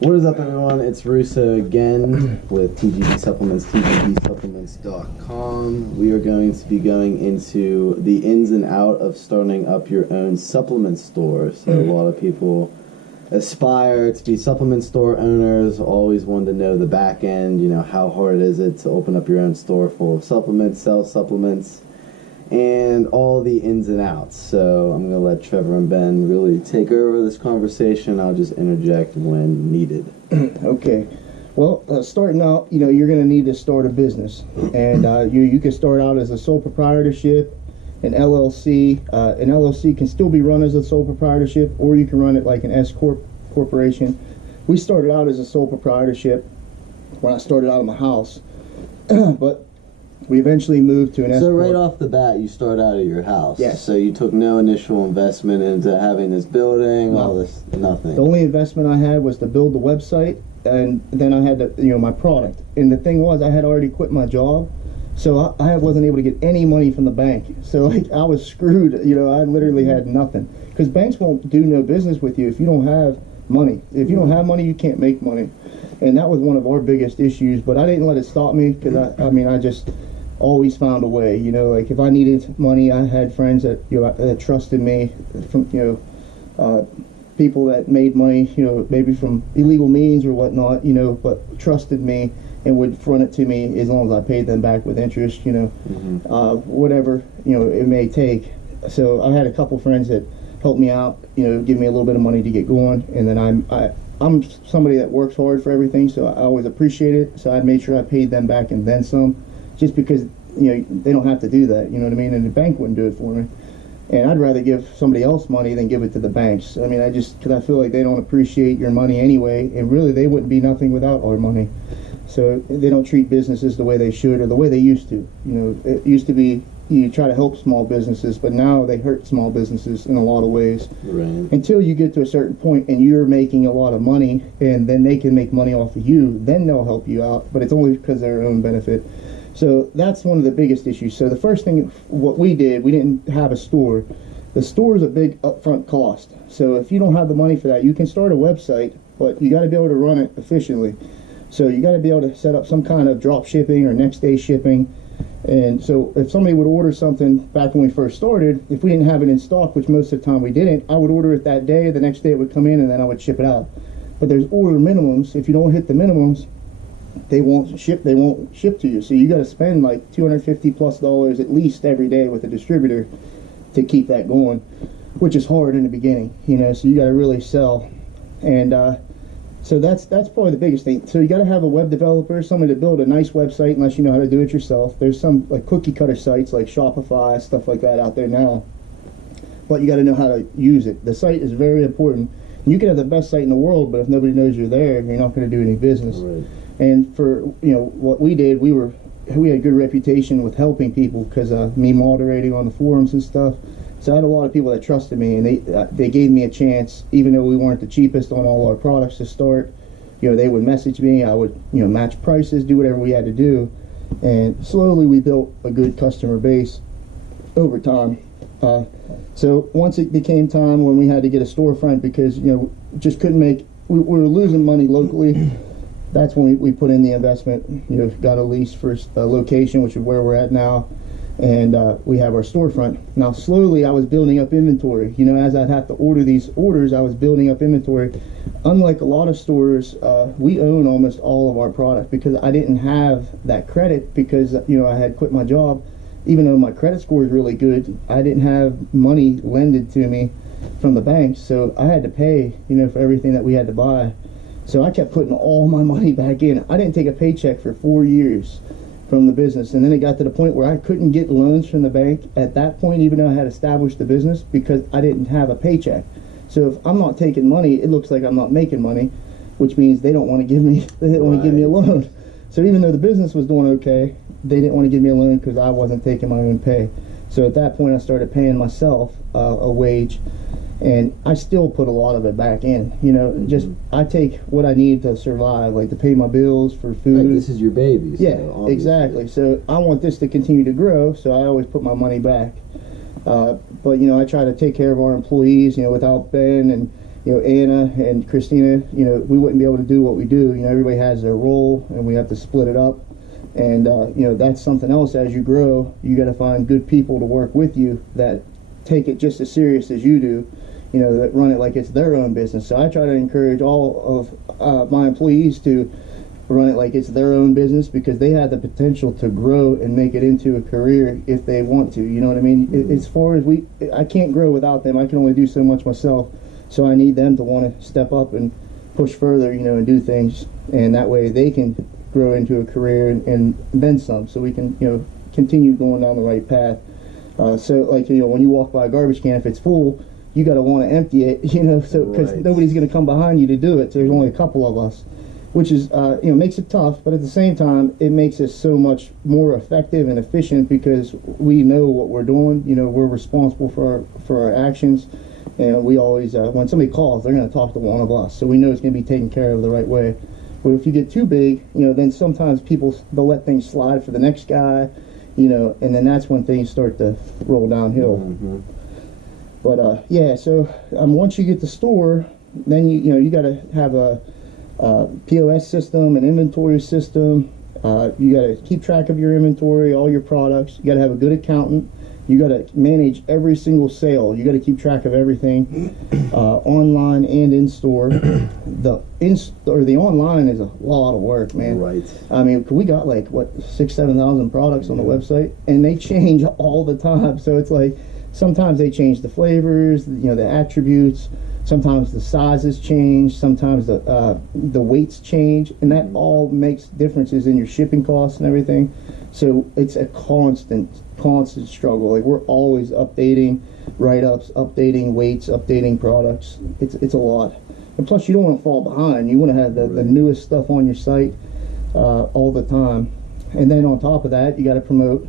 What is up, everyone? It's Russo again with TGD Supplements, tgdsupplements.com. We are going to be going into the ins and out of starting up your own supplement store. So a lot of people aspire to be supplement store owners, always want to know the back end, you know, how hard is it to open up your own store full of supplements, sell supplements, and all the ins and outs. So I'm going to let Trevor and Ben really take over this conversation. I'll just interject when needed. Okay. Well, starting out, you know, you're going to need to start a business. And you can start out as a sole proprietorship, an LLC. An LLC can still be run as a sole proprietorship, or you can run it like an corporation. We started out as a sole proprietorship when I started out of my house. But we eventually moved to an S So corp. right off the bat, you start out at your house. Yes. So you took no initial investment into having this building, all this, nothing. The only investment I had was to build the website, and then I had to, you know, my product. And the thing was, I had already quit my job, so I wasn't able to get any money from the bank. So like I was screwed. You know, I literally had nothing, because banks won't do no business with you if you don't have money. If you don't have money, you can't make money, and that was one of our biggest issues. But I didn't let it stop me, because I just always found a way. You know, like if I needed money, I had friends that, you know, that trusted me, from, you know, people that made money, you know, maybe from illegal means or whatnot, you know, but trusted me and would front it to me as long as I paid them back with interest, you know, whatever, you know, it may take. So I had a couple friends that helped me out, you know, give me a little bit of money to get going, and then I'm somebody that works hard for everything, so I always appreciate it. So I made sure I paid them back and then some, just because, you know, they don't have to do that, you know what I mean, and the bank wouldn't do it for me. And I'd rather give somebody else money than give it to the banks. I mean, because I feel like they don't appreciate your money anyway, and really they wouldn't be nothing without our money. So they don't treat businesses the way they should, or the way they used to. You know, it used to be you try to help small businesses, but now they hurt small businesses in a lot of ways. Right. Until you get to a certain point and you're making a lot of money, and then they can make money off of you, then they'll help you out, but it's only because of their own benefit. So that's one of the biggest issues. So the first thing, what we did, we didn't have a store. The store is a big upfront cost. So if you don't have the money for that, you can start a website, but you got to be able to run it efficiently. So you got to be able to set up some kind of drop shipping or next day shipping. And so if somebody would order something back when we first started, if we didn't have it in stock, which most of the time we didn't, I would order it that day, the next day it would come in, and then I would ship it out. But there's order minimums. If you don't hit the minimums, they won't ship to you. So you got to spend like $250+ at least every day with a distributor to keep that going, which is hard in the beginning, you know. So you got to really sell. And so that's probably the biggest thing. So you got to have a web developer, somebody to build a nice website, unless you know how to do it yourself. There's some like cookie cutter sites like Shopify, stuff like that out there now, but you got to know how to use it. The site is very important. You can have the best site in the world, but if nobody knows you're there, you're not going to do any business. Right. And for, you know, what we did, we had a good reputation with helping people, because me moderating on the forums and stuff. So I had a lot of people that trusted me, and they gave me a chance, even though we weren't the cheapest on all our products to start. You know, they would message me, I would, you know, match prices, do whatever we had to do, and slowly we built a good customer base over time. So once it became time when we had to get a storefront, because, you know, just couldn't make, we were losing money locally. That's when we put in the investment, you know, got a lease for a location, which is where we're at now, and we have our storefront. Now slowly I was building up inventory. You know, as I'd have to order these orders, I was building up inventory. Unlike a lot of stores, we own almost all of our product, because I didn't have that credit, because, you know, I had quit my job. Even though my credit score is really good, I didn't have money lended to me from the banks, so I had to pay, you know, for everything that we had to buy. So I kept putting all my money back in. I didn't take a paycheck for 4 years from the business. And then it got to the point where I couldn't get loans from the bank at that point, even though I had established the business, because I didn't have a paycheck. So if I'm not taking money, it looks like I'm not making money, which means they don't want to give me, a loan. So even though the business was doing okay, they didn't want to give me a loan because I wasn't taking my own pay. So at that point I started paying myself a wage. And I still put a lot of it back in, you know. Just I take what I need to survive, like to pay my bills, for food. Right, this is your baby. So yeah, obviously. exactly. So I want this to continue to grow, so I always put my money back. But you know, I try to take care of our employees, you know, without Ben, and Anna and Christina, we wouldn't be able to do what we do. Everybody has their role, and we have to split it up. And that's something else. As you grow, you got to find good people to work with you that take it just as serious as you do, that run it like it's their own business. So I try to encourage all of my employees to run it like it's their own business, because they have the potential to grow and make it into a career if they want to. You know what I mean? As far as I can't grow without them. I can only do so much myself. So I need them to want to step up and push further, and do things. And that way they can grow into a career and then some, so we can, continue going down the right path. So like, when you walk by a garbage can, if it's full, you got to want to empty it, so because nobody's going to come behind you to do it. So there's only a couple of us, which is, makes it tough, but at the same time, it makes us so much more effective and efficient because we know what we're doing. We're responsible for our actions, and we always, when somebody calls, they're going to talk to one of us, so we know it's going to be taken care of the right way. But if you get too big, then sometimes they'll let things slide for the next guy, and then that's when things start to roll downhill. Mm-hmm. But yeah, so once you get the store, then you got to have a POS system, an inventory system. You got to keep track of your inventory, all your products. You got to have a good accountant. You got to manage every single sale. You got to keep track of everything, online and in store. The online is a lot of work, man. Right. I mean, we got like 6,000-7,000 products on the website, and they change all the time. So it's like sometimes they change the flavors, the attributes. Sometimes the sizes change. Sometimes the weights change, and that all makes differences in your shipping costs and everything. So it's a constant struggle. Like, we're always updating write-ups, updating weights, updating products. It's a lot. And plus, you don't want to fall behind. You want to have the newest stuff on your site all the time. And then on top of that, you got to promote,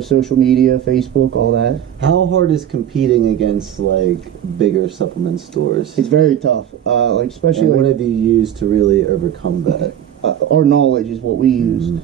social media, Facebook, all that. How hard is competing against bigger supplement stores? It's very tough. Especially. And what have you used to really overcome that? Our knowledge is what we use,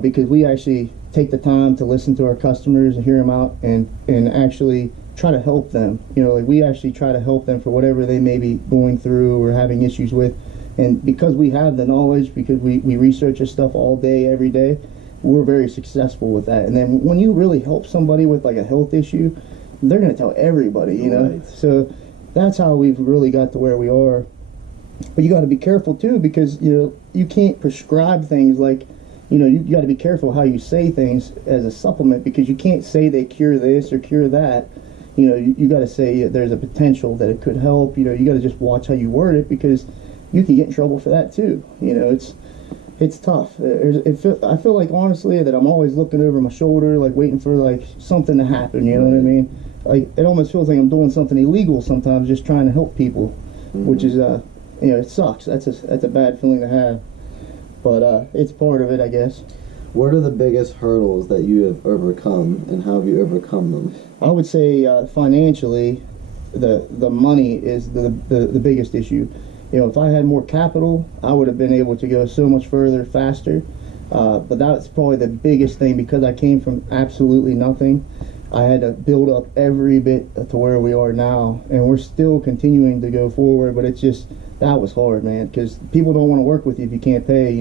because we actually take the time to listen to our customers and hear them out and actually try to help them. We actually try to help them for whatever they may be going through or having issues with. And because we have the knowledge, because we research this stuff all day, every day, we're very successful with that. And then when you really help somebody with a health issue, they're going to tell everybody, Right. So that's how we've really got to where we are. But you got to be careful too, because you can't prescribe things you got to be careful how you say things as a supplement, because you can't say they cure this or cure that. You got to say there's a potential that it could help. You got to just watch how you word it, because you can get in trouble for that too. It's tough. I feel like, honestly, that I'm always looking over my shoulder, waiting for something to happen. You know what I mean? It almost feels like I'm doing something illegal sometimes, just trying to help people, which is it sucks. That's a bad feeling to have, but it's part of it, I guess. What are the biggest hurdles that you have overcome, and how have you overcome them? I would say financially, the money is the biggest issue. If I had more capital, I would have been able to go so much further, faster. But that's probably the biggest thing, because I came from absolutely nothing. I had to build up every bit to where we are now, and we're still continuing to go forward. But that was hard, man, because people don't want to work with you if you can't pay.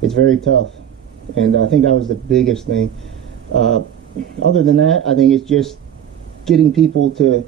It's very tough, and I think that was the biggest thing. Other than that, I think it's just getting people to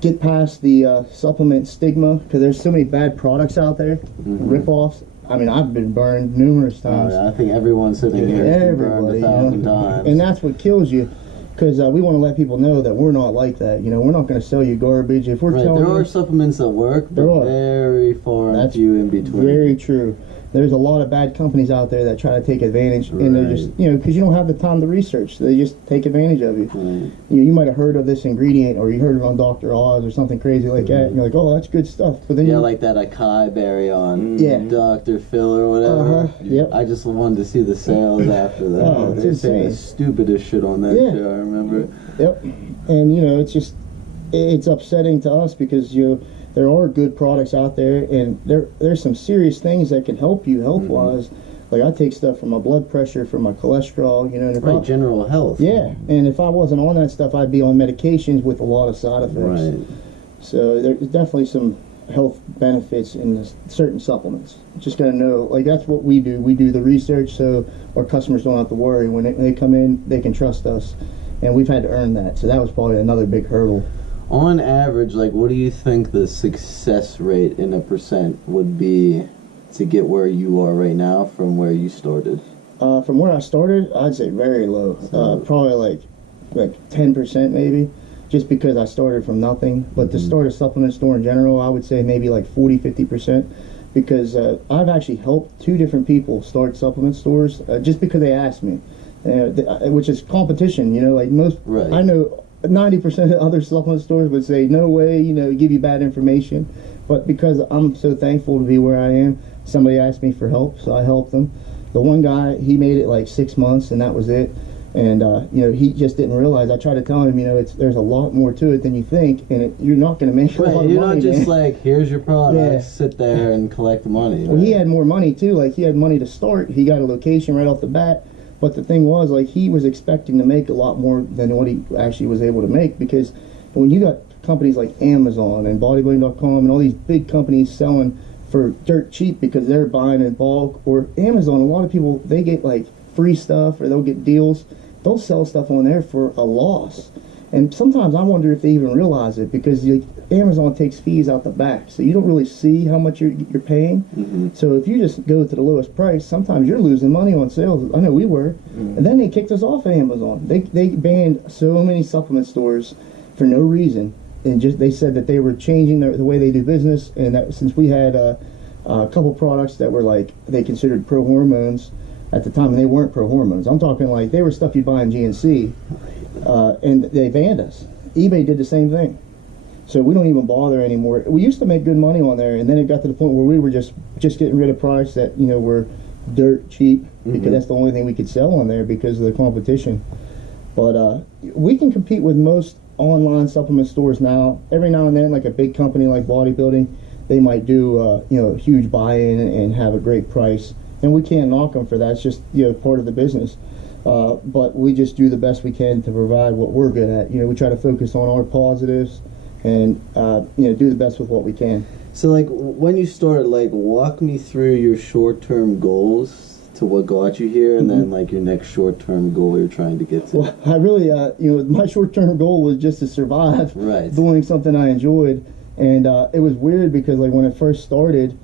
get past the supplement stigma, because there's so many bad products out there, rip-offs. I mean, I've been burned numerous times. I think everyone sitting here has been burned 1,000 times. And that's what kills you, because we want to let people know that we're not like that. We're not going to sell you garbage. If we're telling there are supplements that work, but very far and few in between. Very true. There's a lot of bad companies out there that try to take advantage, and they're just, because you don't have the time to research, so they just take advantage of you. Right. You might have heard of this ingredient, or you heard it on Dr. Oz or something crazy like that, and you're like, oh, that's good stuff. But then like that acai berry on Dr. Phil or whatever. Yep. I just wanted to see the sales after that. Oh, it's they insane. say the stupidest shit on that show, I remember. Yep. And, it's upsetting to us, because, there are good products out there, and there's some serious things that can help you health-wise. I take stuff for my blood pressure, for my cholesterol, and general health. Yeah, and if I wasn't on that stuff, I'd be on medications with a lot of side effects. Right. So there's definitely some health benefits in certain supplements. Just got to know, like, that's what we do. We do the research so our customers don't have to worry. When they come in, they can trust us, and we've had to earn that. So that was probably another big hurdle. On average, like, what do you think the success rate in a percent would be to get where you are right now from where you started? From where I started, I'd say very low. Probably like 10% maybe, just because I started from nothing. But to start a supplement store in general, I would say maybe like 40-50%, because I've actually helped 2 different people start supplement stores just because they asked me, which is competition. You know, like most, right. I know 90% of other supplement stores would say, no way, you know, give you bad information. But because I'm so thankful to be where I am, somebody asked me for help, so I helped them. The one guy, he made it like 6 months, and that was it. And you know, he just didn't realize. I tried to tell him, you know, there's a lot more to it than you think, and you're not going to make a lot of money. You're not just man. like, here's your product, sit there and collect money. Well, he had more money too. Like, he had money to start. He got a location right off the bat. But the thing was, like, he was expecting to make a lot more than what he actually was able to make, because when you got companies like Amazon and bodybuilding.com and all these big companies selling for dirt cheap because they're buying in bulk, or Amazon, a lot of people, they get like free stuff or they'll get deals. They'll sell stuff on there for a loss. And sometimes I wonder if they even realize it, because Amazon takes fees out the back, so you don't really see how much you're paying. So if you just go to the lowest price, sometimes you're losing money on sales. I know we were. And then they kicked us off of Amazon. They banned so many supplement stores for no reason, and just they said that they were changing the way they do business, and that since we had a couple products that were like they considered pro hormones at the time, and they weren't pro hormones. I'm talking like they were stuff you buy in GNC, and they banned us. eBay did the same thing, so we don't even bother anymore. We used to make good money on there, and then it got to the point where we were just getting rid of products that, you know, were dirt cheap, because that's the only thing we could sell on there because of the competition. But we can compete with most online supplement stores now. Every now and then, like a big company like bodybuilding, they might do you know, a huge buy-in and have a great price, and we can't knock them for that. It's just, you know, part of the business. But we just do the best we can to provide what we're good at. You know, we try to focus on our positives and you know, do the best with what we can. So, like, when you started, like, walk me through your short-term goals to what got you here, and then, like, your next short-term goal you're trying to get to. Well, I really, you know, my short-term goal was just to survive, doing something I enjoyed. And it was weird because, like, when it first started,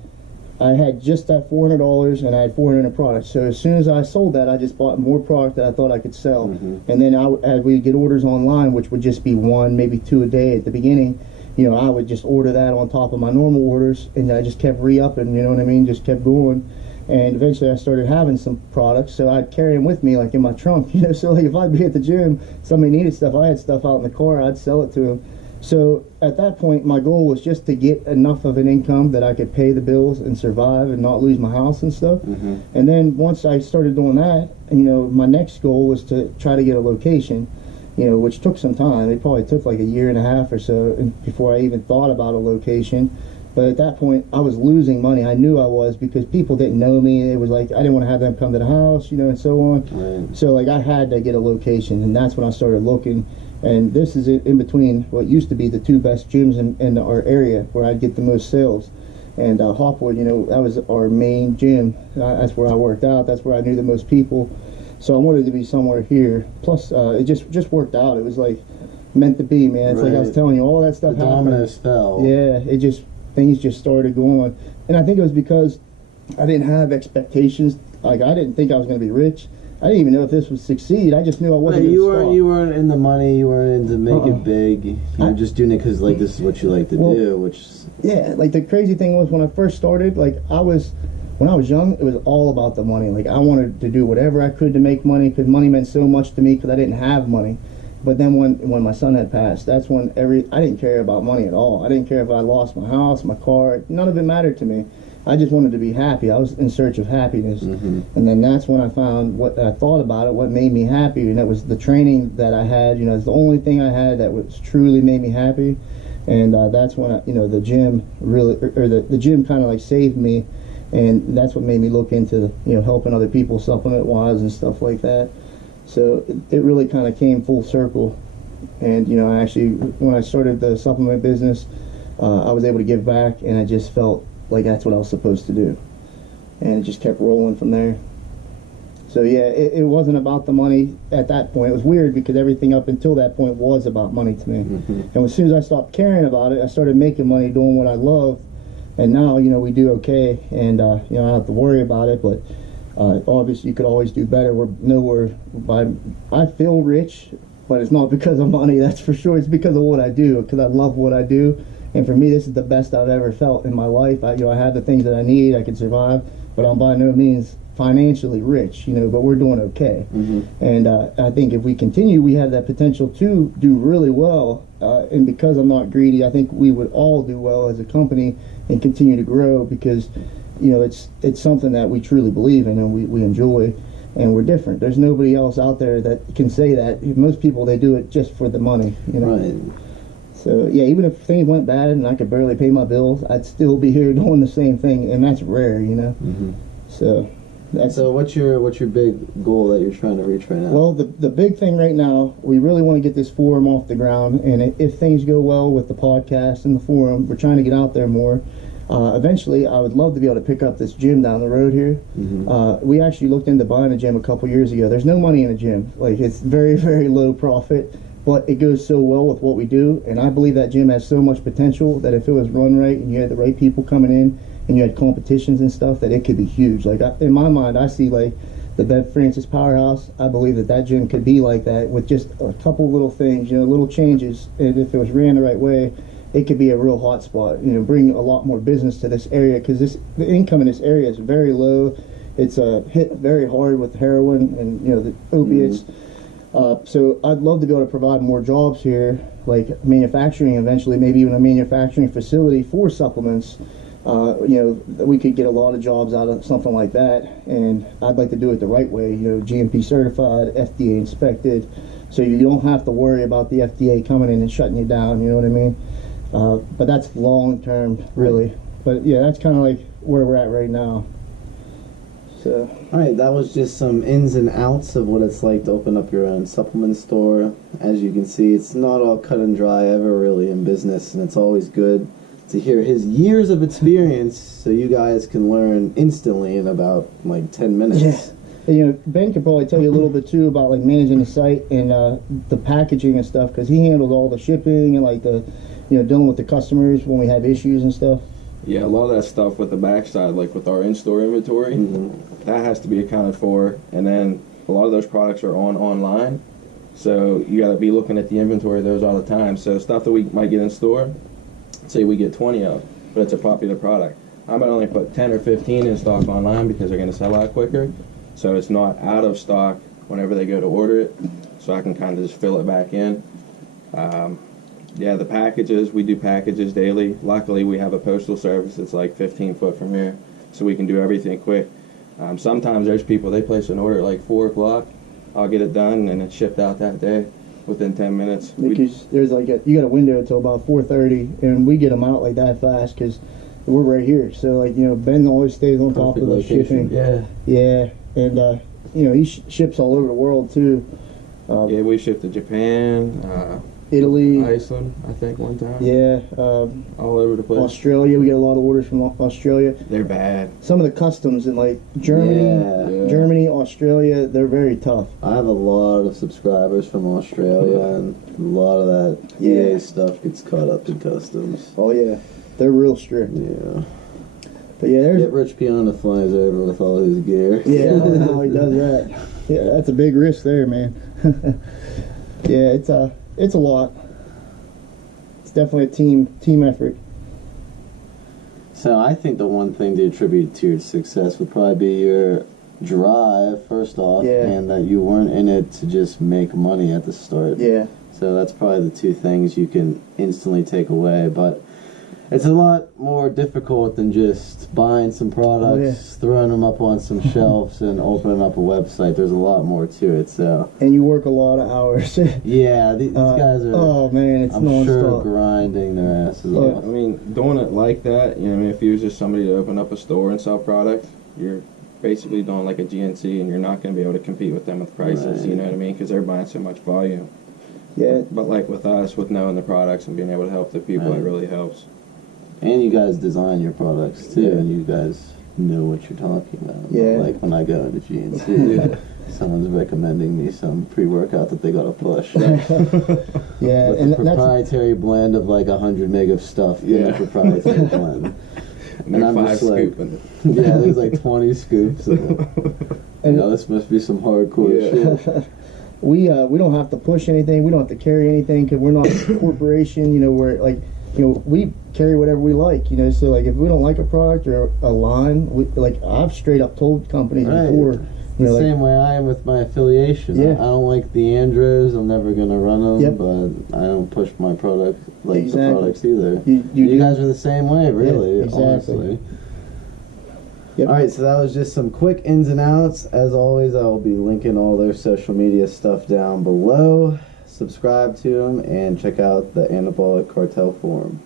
I had just that $400 and I had 400 products. So as soon as I sold that, I just bought more product that I thought I could sell. And then as we get orders online, which would just be 1, maybe 2 a day at the beginning, you know, I would just order that on top of my normal orders, and I just kept re-upping, you know what I mean, just kept going. And eventually I started having some products, so I'd carry them with me, like in my trunk, you know. So like if I'd be at the gym, somebody needed stuff, I had stuff out in the car, I'd sell it to them. So at that point, my goal was just to get enough of an income that I could pay the bills and survive and not lose my house and stuff. And then once I started doing that, you know, my next goal was to try to get a location, you know, which took some time. It probably took like a year and a half or so before I even thought about a location. But at that point, I was losing money. I knew I was, because people didn't know me. It was like I didn't want to have them come to the house, you know, and so on. So like I had to get a location, and that's when I started looking. And this is in between what used to be the 2 best gyms in our area, where I'd get the most sales. And Hopwood, you know, that was our main gym. That's where I worked out. That's where I knew the most people. So I wanted to be somewhere here. Plus, it just worked out. It was like meant to be, man. It's like I was telling you, all that stuff happened. The dominoes fell. Yeah, things just started going. And I think it was because I didn't have expectations. Like, I didn't think I was going to be rich. I didn't even know if this would succeed. I just knew I wasn't going to stop. You weren't in the money. You weren't into make it big. You were just doing it because, like, this is what you like to do. Which yeah, like the crazy thing was when I first started, like when I was young, it was all about the money. Like I wanted to do whatever I could to make money, because money meant so much to me, because I didn't have money. But then when my son had passed, that's when I didn't care about money at all. I didn't care if I lost my house, my car. None of it mattered to me. I just wanted to be happy. I was in search of happiness. And then that's when I found what I thought about it, what made me happy, and that was the training that I had. You know, it's the only thing I had that was truly made me happy. And that's when you know, the gym really, or the gym kind of like saved me, and that's what made me look into, you know, helping other people supplement wise and stuff like that. So it really kind of came full circle. And you know, actually when I started the supplement business, I was able to give back, and I just felt like that's what I was supposed to do. And it just kept rolling from there. So yeah, it wasn't about the money at that point. It was weird because everything up until that point was about money to me. And as soon as I stopped caring about it, I started making money doing what I loved. And now, you know, we do okay, and you know, I don't have to worry about it. But obviously, you could always do better. We're nowhere. I feel rich, but it's not because of money. That's for sure. It's because of what I do. Because I love what I do, and for me, this is the best I've ever felt in my life. I have the things that I need. I can survive, but I'm by no means financially rich, you know, but we're doing okay. And I think if we continue, we have that potential to do really well. And because I'm not greedy, I think we would all do well as a company and continue to grow, because, you know, it's something that we truly believe in and we enjoy, and we're different. There's nobody else out there that can say that. Most people, they do it just for the money, you know. Right. So yeah, even if things went bad and I could barely pay my bills, I'd still be here doing the same thing, and that's rare, you know. So what's your big goal that you're trying to reach right now? Well, the big thing right now, we really want to get this forum off the ground, and if things go well with the podcast and the forum, we're trying to get out there more. Eventually, I would love to be able to pick up this gym down the road here. We actually looked into buying a gym a couple years ago. There's no money in a gym. Like, it's very, very low profit, but it goes so well with what we do, and I believe that gym has so much potential that if it was run right and you had the right people coming in, and you had competitions and stuff, that it could be huge. Like, in my mind, I see like the Bev Francis Powerhouse. I believe that gym could be like that with just a couple little things, you know, little changes. And if it was ran the right way, it could be a real hot spot. You know, bring a lot more business to this area, because the income in this area is very low. It's hit very hard with heroin and, you know, the opiates. So I'd love to be able to provide more jobs here, like manufacturing eventually, maybe even a manufacturing facility for supplements. You know, we could get a lot of jobs out of something like that, and I'd like to do it the right way, you know, GMP certified, FDA inspected, so you don't have to worry about the FDA coming in and shutting you down, you know what I mean? But that's long term, really. But yeah, that's kind of like where we're at right now. So. All right, that was just some ins and outs of what it's like to open up your own supplement store. As you can see, it's not all cut and dry ever really in business, and it's always good to hear his years of experience, so you guys can learn instantly in about like 10 minutes. Yeah. You know, Ben could probably tell you a little bit too about like managing the site and the packaging and stuff, because he handles all the shipping and like the, you know, dealing with the customers when we have issues and stuff. Yeah, a lot of that stuff with the backside, like with our in-store inventory, that has to be accounted for, and then a lot of those products are online, so you got to be looking at the inventory of those all the time. So stuff that we might get in store, say we get 20 of, but it's a popular product, I might only put 10 or 15 in stock online because they're going to sell out quicker, so it's not out of stock whenever they go to order it, so I can kind of just fill it back in. Yeah, the packages, we do packages daily. Luckily, we have a postal service that's like 15 foot from here, so we can do everything quick. Sometimes there's people, they place an order at like 4 o'clock, I'll get it done, and it's shipped out that day within 10 minutes. Because there's like you got a window until about 4:30, and we get them out like that fast because we're right here. So like, you know, Ben always stays on top of the shipping. Yeah, and you know, he ships all over the world too. Yeah, we ship to Japan, Italy, Iceland, I think one time. Yeah, all over the place. Australia, we get a lot of orders from Australia. They're bad. Some of the customs in like Germany, Australia, they're very tough. I have a lot of subscribers from Australia, and a lot of that EA stuff gets caught up in customs. Oh yeah, they're real strict. Yeah. But yeah, there's... Get Rich Piana flies over with all his gear. Yeah, I don't know how he does that. Yeah, that's a big risk there, man. Yeah, it's a lot. It's definitely a team effort. So I think the one thing to attribute to your success would probably be your drive, first off, and that you weren't in it to just make money at the start. Yeah. So that's probably the two things you can instantly take away. But it's a lot more difficult than just buying some products, throwing them up on some shelves, and opening up a website. There's a lot more to it. So. And you work a lot of hours. Yeah, these guys are. Oh man, it's I'm sure grinding their asses off. I mean, doing it like that, you know, I mean, if you was just somebody to open up a store and sell products, you're basically doing like a GNC, and you're not going to be able to compete with them with prices. You know what I mean? Because they're buying so much volume. Yeah. But like with us, with knowing the products and being able to help the people, it really helps. And you guys design your products too, Yeah. and you guys know what you're talking about. Yeah. Like when I go into GNC, someone's recommending me some pre-workout that they gotta push. Yeah, With and a proprietary blend of like 100 meg of stuff in Yeah. a proprietary blend. And I'm five just like, scooping. yeah, there's like 20 scoops of it. And- This must be some hardcore shit. we don't have to push anything. We don't have to carry anything because we're not a corporation. You know, where like, you know, we carry whatever we like. You know, so like if we don't like a product or a line, like I've straight up told companies Right. before. You The know, same way I am with my affiliation. Yeah. I don't like the Andros. I'm never gonna run them, Yep. but I don't push my product like Exactly. the products either. You do. guys are the same way, really. Yeah, exactly. Honestly. Yep. All right, so that was just some quick ins and outs. As always, I will be linking all their social media stuff down below. Subscribe to them and check out the Anabolic Cartel forum.